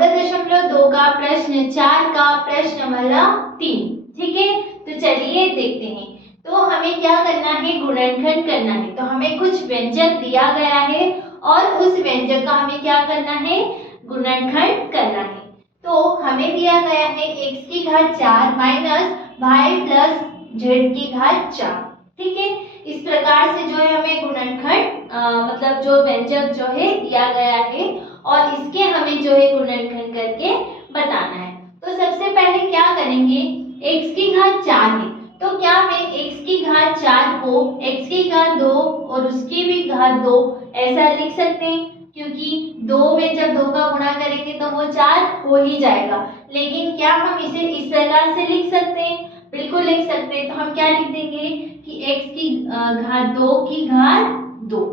14.2 का प्रश्न 4 का प्रश्न नंबर 3। ठीक है, तो चलिए देखते हैं। तो हमें क्या करना है, गुणनखंड करना है। तो हमें कुछ व्यंजक दिया गया है और उस व्यंजक का हमें क्या करना है, गुणनखंड करना है। तो हमें दिया गया है x की घात 4 माइनस y प्लस z की घात 4। ठीक है, इस प्रकार से जो है हमें गुणनखंड मतलब जो व्यंजक जो है दिया गया है और इसके हमें जो है गुणनखंड करके बताना है। तो सबसे पहले क्या करेंगे, x की घात 4 है तो क्या मैं x की घात 4 को x की घात 2 और उसकी भी घात 2 ऐसा लिख सकते हैं, क्योंकि 2 में जब 2 का गुणा करेंगे तो वो 4 हो ही जाएगा। लेकिन क्या हम इसे इस प्रकार से लिख सकते हैं, बिल्कुल लिख सकते हैं। तो हम क्या लिख देंगे कि x की घात 2 की घात 2,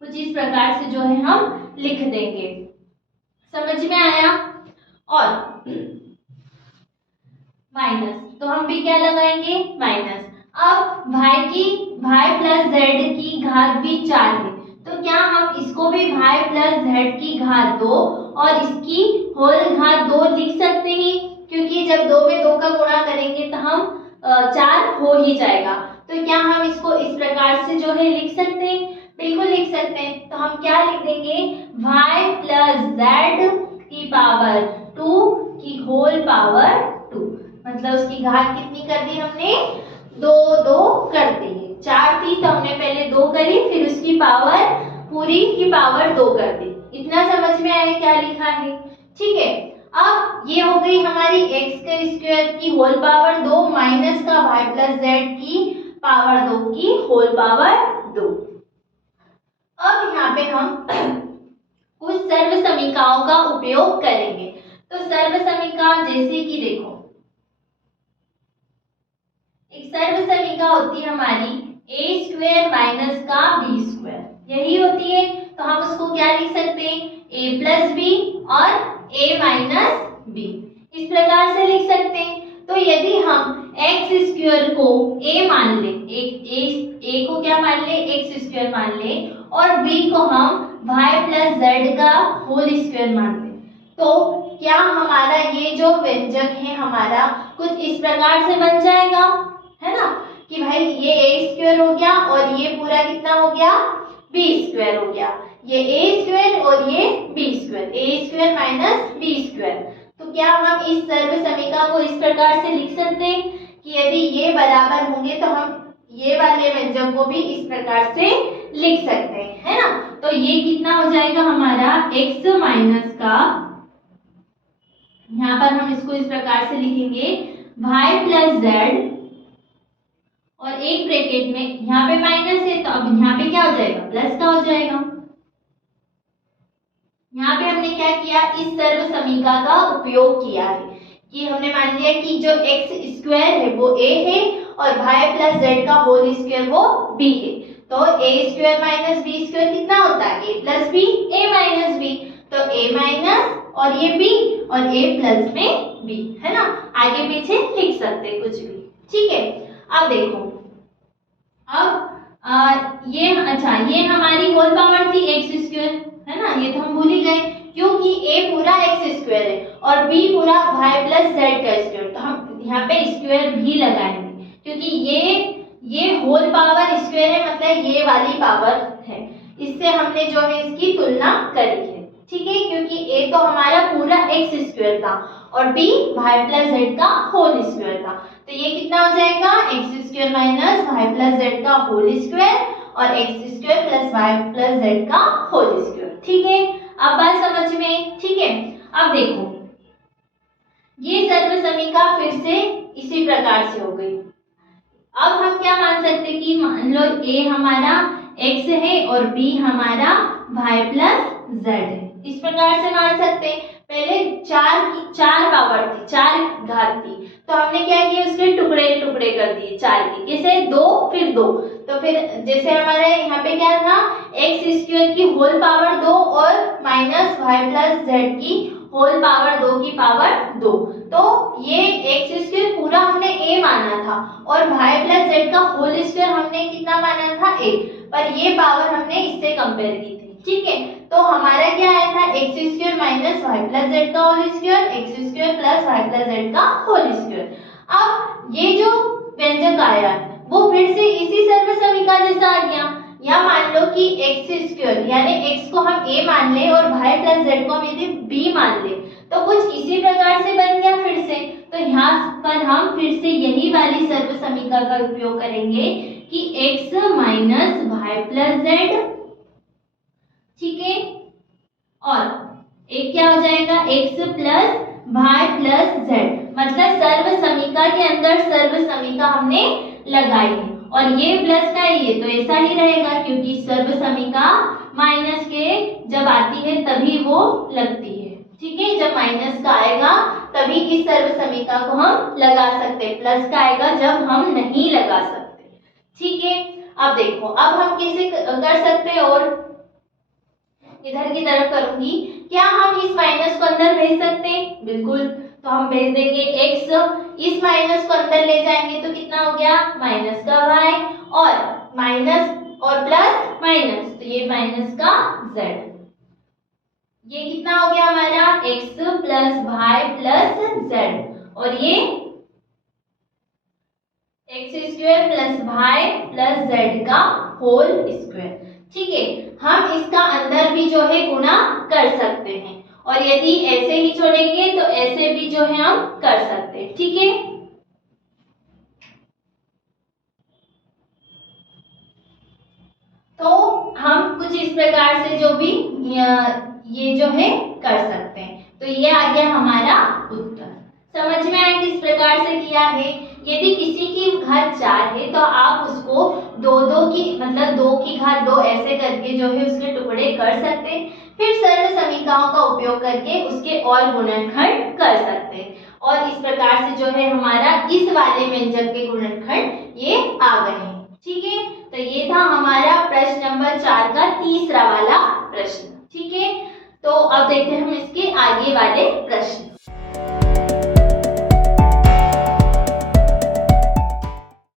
कुछ इस प्रकार से जो है हम लिख देंगे। समझ में आया। और माइनस, तो हम भी क्या लगाएंगे, माइनस। अब y प्लस z की घात भी 4 है तो क्या हम इसको भी y प्लस z की घात 2 और इसकी होल घात 2 लिख सकते हैं, क्योंकि जब 2 में 2 का गुणा करेंगे तो हम 4 हो ही जाएगा। तो क्या हम इसको इस प्रकार से जो है लिख सकते हैं, बिल्कुल लिख सकते हैं। तो हम क्या लिख देंगे, y प्लस z की पावर 2 की होल पावर 2, मतलब उसकी घात कितनी कर दी हमने, 2 कर दी है। 4 थी तो हमने पहले 2 करी, फिर उसकी पावर पूरी की पावर 2 कर दी। इतना समझ में आया क्या लिखा है। ठीक है, अब ये हो गई हमारी x के स्क्वायर की होल पावर 2 माइनस का y प्लस z की पावर 2 की होल पावर 2। अब यहाँ पे हम कुछ सर्व समीकरणों का उपयोग करेंगे। तो सर्व समीकरण जैसे कि देखो, एक सर्व समीकरण होती है हमारी a स्क्वायर माइनस का b स्क्वायर, यही होती है। तो हम उसको क्या लिख सकते हैं, a प्लस बी और a माइनस बी, इस प्रकार से लिख सकते हैं। तो यदि हम x स्क्वायर को a मान ले, a को क्या मान ले, x स्क्वायर मान ले, और b को हम y प्लस z का होल स्क्वायर मान ले, तो क्या हमारा ये जो व्यंजक है हमारा कुछ इस प्रकार से बन जाएगा, है ना, कि भाई ये a स्क्वायर हो गया और ये पूरा कितना हो गया, b स्क्वायर हो गया। ये a स्क्वायर और ये b square, a square minus b square. तो क्या हम इस सर्व समीकरण को इस प्रकार से लिख सकते हैं कि यदि ये बराबर होंगे तो हम ये वाले व्यंजक को भी इस प्रकार से लिख सकते हैं, है ना। तो ये कितना हो जाएगा हमारा x माइनस का, यहाँ पर हम इसको इस प्रकार से लिखेंगे y प्लस z, और एक ब्रैकेट में यहाँ पे माइनस है तो अब यहाँ पे क्या हो जाएगा, प्लस का हो जाएगा। यहाँ पे हमने क्या किया, इस सर्व समीकरण का उपयोग किया है कि हमने मान लिया कि जो x स्क्वायर है वो a है और y प्लस z का होल स्क्वायर वो b है। तो a square minus b square कितना होता है, a plus b, a minus b, तो a माइनस और ये b और a प्लस में b, है ना। आगे पीछे लिख सकते हैं कुछ भी। ठीक है, अब देखो, अब ये अच्छा, ये हमारी होल पावर थी x स्क्वायर, है ना, ये तो हम भूल ही गए, क्योंकि a पूरा x स्क्वायर है और b पूरा y प्लस z का स्क्वायर, तो हम यहाँ पे स्क्वायर भी लगाएंगे, क्योंकि ये होल पावर स्क्वायर है, मतलब ये वाली पावर है, इससे हमने जो है इसकी तुलना करी है। ठीक है, क्योंकि a तो हमारा पूरा x स्क्वायर था और b y प्लस z का होल स्क्वायर था, तो ये कितना हो जाएगा, x square minus y plus z का होल स्क्वायर और x square plus y plus z का होल स्क्वायर। ठीक है, अब बात समझ में। ठीक है, अब देखो, ये सर्व समीकरण फिर से इसी प्रकार से हो गई। अब हम क्या मान सकते हैं कि मान लो a हमारा x है और b हमारा y प्लस z है, इस प्रकार से मान सकते हैं। पहले 4 पावर थी, 4 घात थी, तो हमने क्या किया, उसके टुकड़े टुकड़े कर दिए 4 के, कैसे, 2 फिर 2, तो फिर जैसे हमारे यहाँ पे क्या था, x स्क्वायर की होल पावर 2 और माइनस y प्लस z की होल पावर 2 की पावर 2, तो ये x स्क्वायर पूरा हमने a माना था और y प्लस z का होल स्क्वायर हमने कितना माना था, 1, पर ये पावर हमने इससे कंपेयर की थी। ठीक है, तो हमारा क्या आया था x square minus Y plus z का whole square, x square plus Y plus z का होल स्क्वायर। अब ये जो व्यंजक आया वो फिर से इसी सर्व समीकरण जैसा आ गया। या मान लो कि एक्स स्क्वायर यानी एक्स को हम a मान ले और वाई प्लस जेड को हम यदि b मान ले तो कुछ इसी प्रकार से बन गया फिर से। तो यहाँ पर हम फिर से यही वाली सर्व समीकरण का उपयोग करेंगे कि x minus Y plus Z, ठीक है, और एक क्या हो जाएगा x plus Y plus Z, मतलब सर्व समीकरण के अंदर सर्व समीकरण हमने लगाई है और ये प्लस का ये तो ऐसा ही रहेगा क्योंकि सर्व समीकरण माइनस के जब आती है तभी वो लगती है, ठीक है। जब माइनस का आएगा तभी इस सर्व समीकरण को हम लगा सकते हैं, प्लस का आएगा जब हम नहीं लगा सकते, ठीक है। अब देखो अब हम कैसे कर सकते हैं, और इधर की तरफ करूंगी, क्या हम इस माइनस को अंदर भेज सकते हैं? बिल्कुल, तो हम भेज देंगे x, इस माइनस को अंदर ले जाएंगे तो कितना हो गया माइनस का y, और माइनस और प्लस माइनस तो ये माइनस का z, ये कितना हो गया हमारा x plus y plus z, और ये x square plus y plus z का होल स्क्वायर, ठीक है। हम इसका अंदर भी जो है गुणा कर सकते हैं और यदि ऐसे ही छोड़ेंगे तो ऐसे भी जो है हम कर सकते हैं, ठीक है। तो हम कुछ इस प्रकार से जो भी ये जो है कर सकते हैं। तो ये आ गया हमारा उत्तर। समझ में आया किस प्रकार से किया है। यदि किसी की घात 4 है तो आप उसको दो की मतलब 2 की घात 2 ऐसे करके जो है उसके टुकड़े कर सकते हैं। फिर सर्व समीकरणों का उपयोग करके उसके और गुणनखंड कर सकते हैं और इस प्रकार से जो है हमारा इस वाले व्यंजक के गुणनखंड ये आ गए हैं, ठीक है। तो ये था हमारा प्रश्न नंबर 4 का तीसरा वाला प्रश्न, ठीक है। तो अब देखते हैं हम इसके आगे वाले प्रश्न।